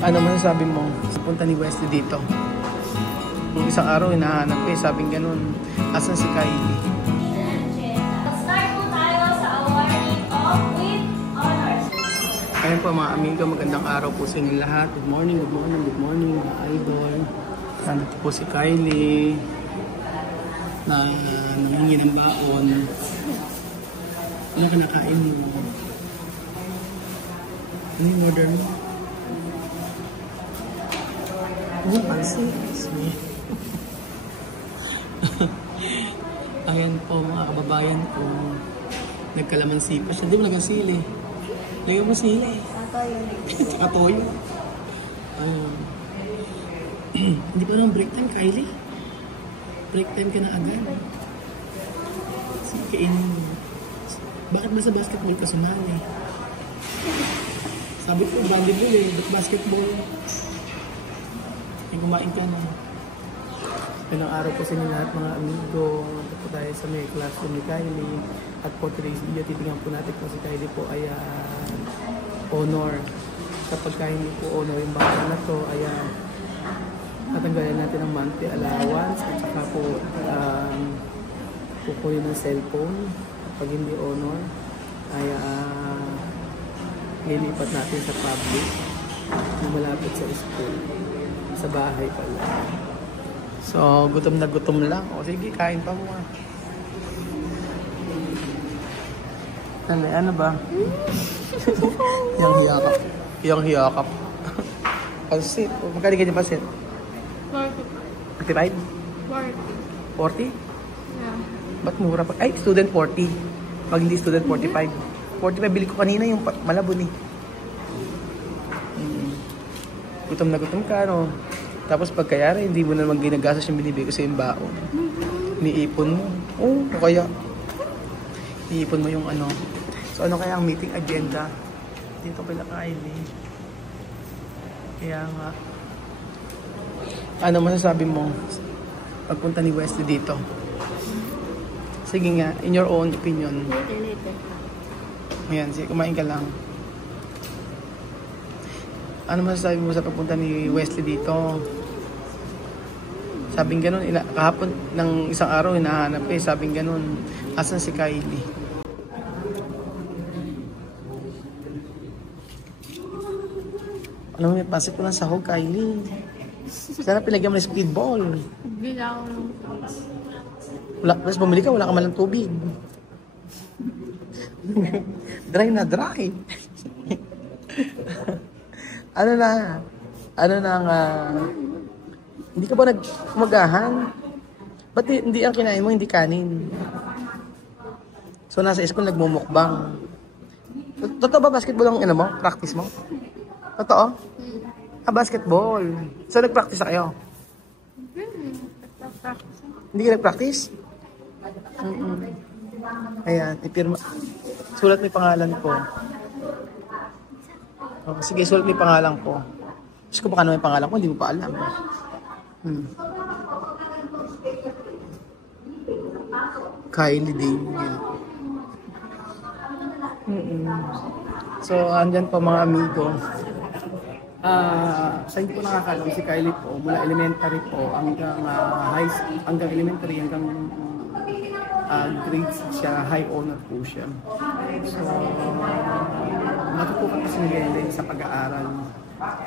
Ano masasabi mo sa punta ni Wesley dito? Nung isang araw, hinahanap eh. Sabing ganun, asan si Kylie? Start po tayo sa awarding of with honors. Ayun po mga amigo, magandang araw po sa inyo lahat. Good morning, good morning, good morning mga idol. Nandito po si Kylie na nangingi ng baon. Ano kinakain mo? Ano yung order mo? Oh, pansit. Ayan po mga kababayan ko. Nagkalamansi pa siya. Hindi mo nagkasili. Lagyan mo sili. Toyo. Tsaka toyo. Hindi pa naman break time, Kylie. Break time ka na agad. Sige, kainin mo. Bakit ba sa basketball ka sumali? Sabi ko, volleyball eh. Basketball. Ay, kumain ka na. Ilang araw po sa inyo lahat mga amigo. Ito po tayo sa may classroom ni Kylie. At for today's video, titingnan po natin kung si Kylie po ay honor. Kapag hindi po honor yung bata na to, ay tatanggalin natin ang monthly allowance at saka po kukunin ng cellphone. Kapag hindi honor, ay lilipat natin sa public na malapit sa school. Sa bahay pala. So, gutom na gutom lang. O sige, kain pa mo. Ano ba? Yung hiyakap. Yung hiyakap. Pansit. Magkali ganyan pansit? 40. 35? 40? 40? Yeah. Ba't mura pa? Ay, student 40. Pag hindi student 45. 45, bili ko kanina yung malabon eh. Gutom na gutom ka, no? Tapos pagkayari, hindi mo naman ginagastos yung binibigay ko sa yung baon. Niipon mo. Oo, o kaya iipon mo yung ano. So ano kaya ang meeting agenda? Dito kay Kylie. Kaya nga. Ano masasabi mo pagpunta ni Wesley dito? Sige nga, in your own opinion. Later. Ayan, sige, kumain ka lang. Ano masasabi mo sa pagpunta ni Wesley dito? Sabing ganun, kahapon ng isang araw hinahanap eh. Sabing ganun, asan si Kylie? Ano may pasok ko ng sahog, Kylie? Sana pinagyan mo ng speedball. Bili ako ng Wala, tapos bumili ka, wala ka malang tubig. Dry na dry. Hindi ka ba nagkumagahan? Ba't hindi ang kinain mo, hindi kanin? So nasa school nagmumukbang. Totoo ba basketball ang mo? Practice mo? Totoo? Basketball. So nag-practice na kayo? Hindi ka nag-practice? Ayan, ipirma. Sulat may pangalan ko. Oh, sige, sulat may pangalan ko. Gusto ko baka naman yung pangalan ko, hindi mo pa alam. Kylie Dane. So, andyan po mga amigo. Sa hindi po nakakalam, si Kylie po, mula elementary po hanggang high school, hanggang elementary, hanggang grade 6 siya, high honor po siya. So, natutukan kasi nila sa pag-aaral.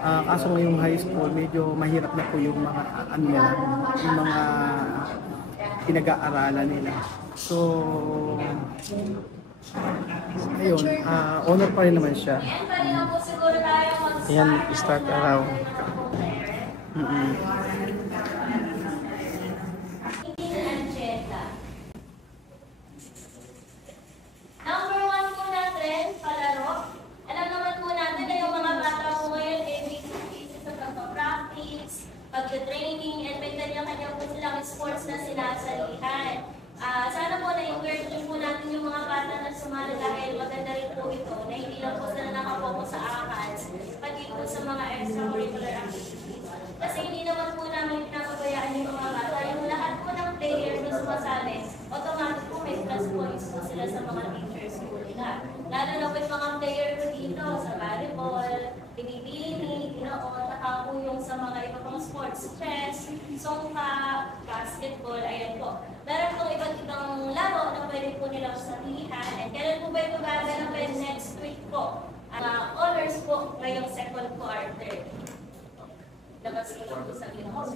Kaso ngayong high school, medyo mahirap na po yung mga, yung mga pinag-aaralan nila. So, ayun, honor pa rin naman siya. Ayan, start around. Pagka-training and may kanya-kanya po silang sports na sinasalihan. Sana po na-encourage po natin yung mga bata na sumali dahil maganda rin po ito na hindi lang po sila nakapokus sa ACADS, pati po sa mga extracurricular activities. Kasi hindi naman po namin pinapabayaan yung mga bata. Yung lahat po ng player na sumasali, automatic po may plus points po sila sa mga teachers po nila. Lalo na po yung mga player ko dito sa volleyball, pinipili, mga iba pang sports, chess, songka, basketball, ayan po. Meron pong iba't ibang laro na pwede po nilang salihan. And kailan po ba ito gaganapin? Next week po. Honors po ngayong second quarter. Labas ko lang po sa ginawa ko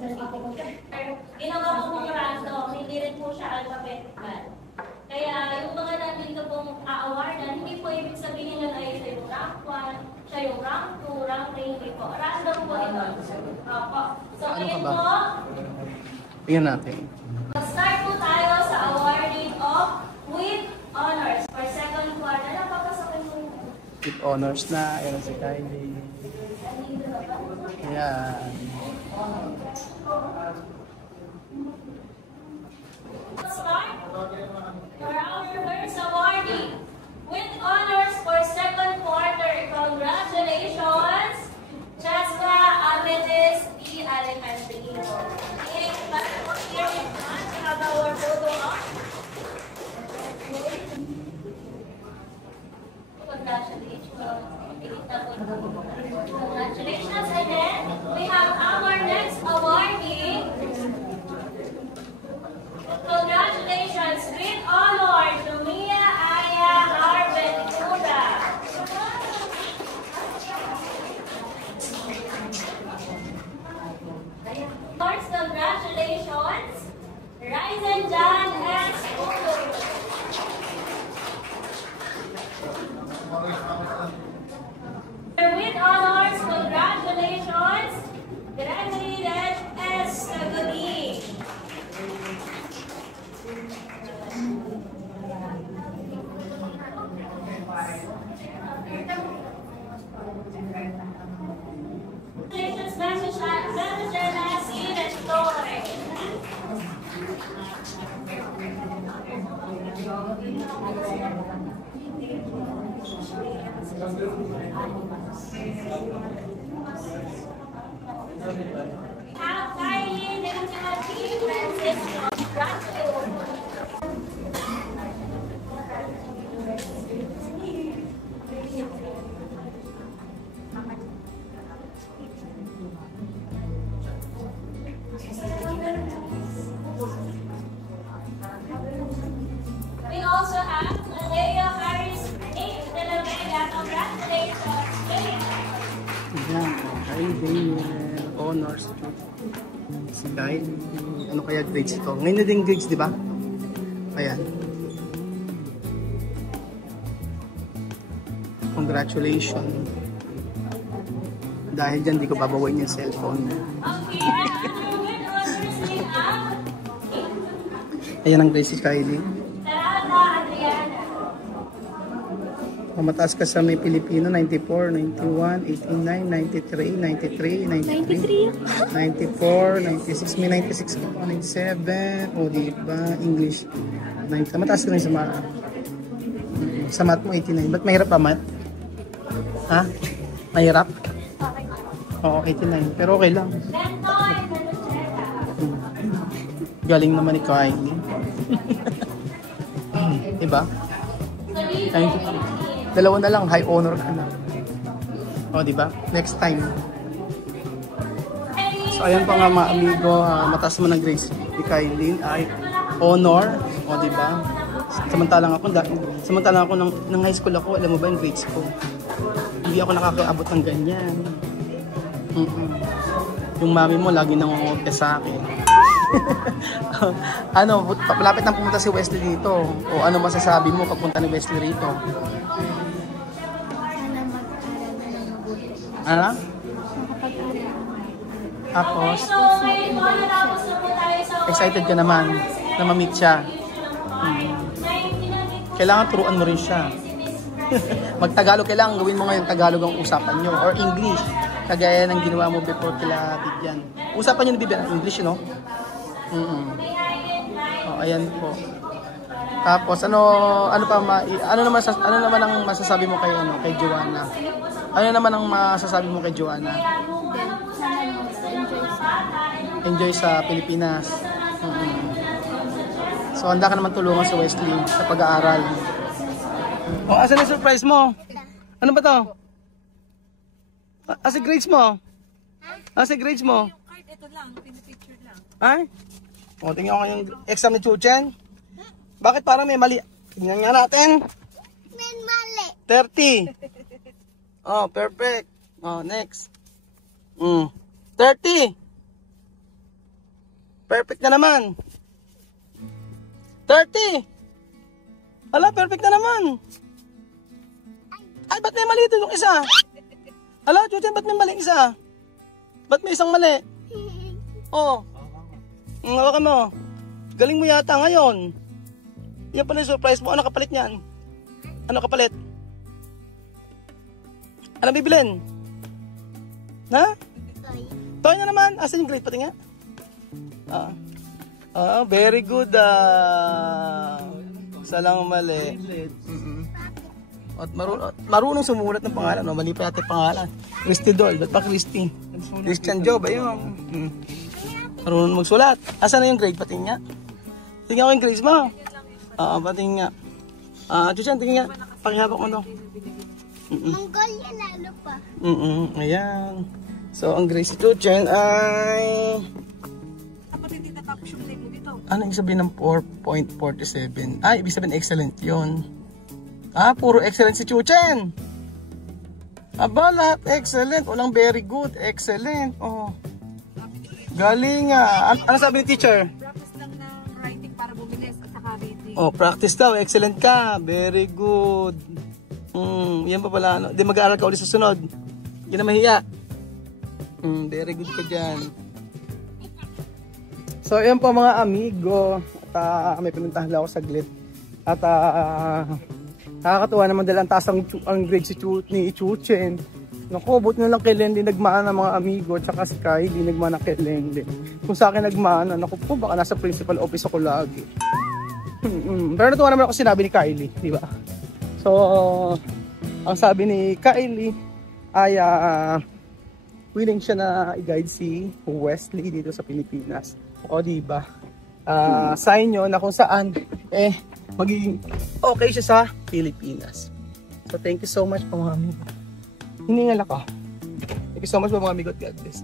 pong random, hindi rin po siya alphabetical. Kaya yung mga nandito pong a-awardan, hindi po ibig sabihin na ay siya yung rank 1, siya yung rank 2, rank 3, hindi po. Random po ito. Opo. So, ngayon po, tingnan natin. mag-start po tayo sa awarding of with honors for second quarter. Napapasakin mo yun. With honors na, ayan si Kylie. Ayan. Start for our first awarding with honors for second quarter. Congratulations, Chaska Amedes D. Alejandrino. Okay, let's go here in front to have our photo up. Congratulations. Congratulations. And then we have our next awardee. Congratulations with honor to Mia Aya Harvey Kuda. First, congratulations, Ryzen John S. Kudo. With honors, congratulations, Gregory S. Kagudi. Congratulations, Manager Ines Torres. Have Kylie Timothy Francisco. We also have Leia Harris H. De La Vega. Congratulations, Leia. Ayan, Kylie. Honors. Si Kylie. Ano kaya grades ito? Ngayon na din grades, di ba? Ayan. Congratulations. Dahil dyan, di ko babawain yung cellphone. Okay, with honors we have Ayan ang grades si Kylie. Sarada Adriana. Mataas ka sa may Pilipino, 94, 91, 89, 93, 93, 94, 96, may 96 ka pa, 97, o diba, English, 90, mataas ka rin sa math. Sa math mo, 89. Ba't mahirap pa math? Ha? Mahirap? Oo, 89. Pero okay lang. Galing naman ni Kylie. Diba? Thank you. Dalawa na lang, high honor ka na. O, diba? Next time. So, ayan pa nga mga amigo, mataas mo ng grades ni Kylie ay honor. O, diba? Samantalang ako ng high school ako, alam mo ba yung grades ko? Hindi ako nakakaabot ng ganyan. Yung mami mo lagi nangungote sa akin. Ano, malapit nang pumunta si Wesley dito. O ano masasabi mo pagpunta ni Wesley rito? Ano? Tapos, excited ka naman na ma-meet siya. Kailangan turuan mo rin siya. Mag-Tagalog, kailangan gawin mo ngayon Tagalog ang usapan nyo. Or English. Kagaya ng ginawa mo before kila Bigyan. Usapan nyo ni Bigyan English, no? Oh, ayan po. Tapos ano naman ang masasabi mo kay Joanna? Ano naman ang masasabi mo kay Joanna? Enjoy sa Pilipinas. So handa ka naman tulungan si Wesley sa pag-aaral. Oh, asan ang surprise mo? Ano ba to? Asa grades mo? Sa grades mo? Yung card, ito lang, pinipicture lang. Ay? O, tingnan ko yung exam ni Chuchen. Bakit parang may mali? Tingnan nga natin. May mali. 30. Oh, perfect. Oh, next. 30. Perfect na naman. 30. Hala, perfect na naman. Ay, ba't may mali ito yung isa? Hala, Chuchen, ba't may mali isa? Ba't may isang mali? Oh. Hawakan mo. Galing mo yata ngayon. Yan pala yung surprise mo. Ano kapalit niyan? Ano kapalit? Ano bibilin? Ha? Toy na naman. Asan yung grade? Pati nga. Very good. Isa lang mali. At marunong sumulat ng pangalan. No? Mali pa natin pangalan. Christy Doll. Ba't pa Christy? Christian Job. Ayun. Marunong magsulat. Asan na yung grade? Pati nga. Tingnan ko yung grades mo. Pati nga. Chuchen, tingnan nga. Pakihawak mo to. Mongolia lalo pa. Ayan. So, ang grades ni Chuchen ay... Kapag hindi natapos yung grade mo dito. Ano yung sabihin ng 4.47? Ibig sabihin excellent yun. Puro excellent si Chuchen. Aba, lahat excellent. Walang very good. Excellent. Oh. Galing nga. Ano sabi ni teacher? Practice lang ng writing para bumilis at saka reading. Oh, practice daw. Excellent ka. Very good. Yan pa pala. Ano? Di mag-aaral ka ulit sa sunod. Hindi na mahiya. Very good ka dyan. So, yan po mga amigo. At may pinuntahan lang ako saglit. At nakakatuwa naman dahil ang taas ang grade ni Chuchen. Naku, buti na lang kay Lendy nagmana mga amigo. Tsaka si Kylie nagmana kay Lendy. Kung sa akin nagmana, naku po, baka nasa principal office ako lagi. Pero natuwa naman ako sinabi ni Kylie, di ba? So, ang sabi ni Kylie ay willing siya na i-guide si Wesley dito sa Pilipinas. O, di ba? Sign yun na kung saan magiging okay siya sa Pilipinas. So, thank you so much po mga amigo. Hiningal ako. Thank you so much po mga amigo at God bless.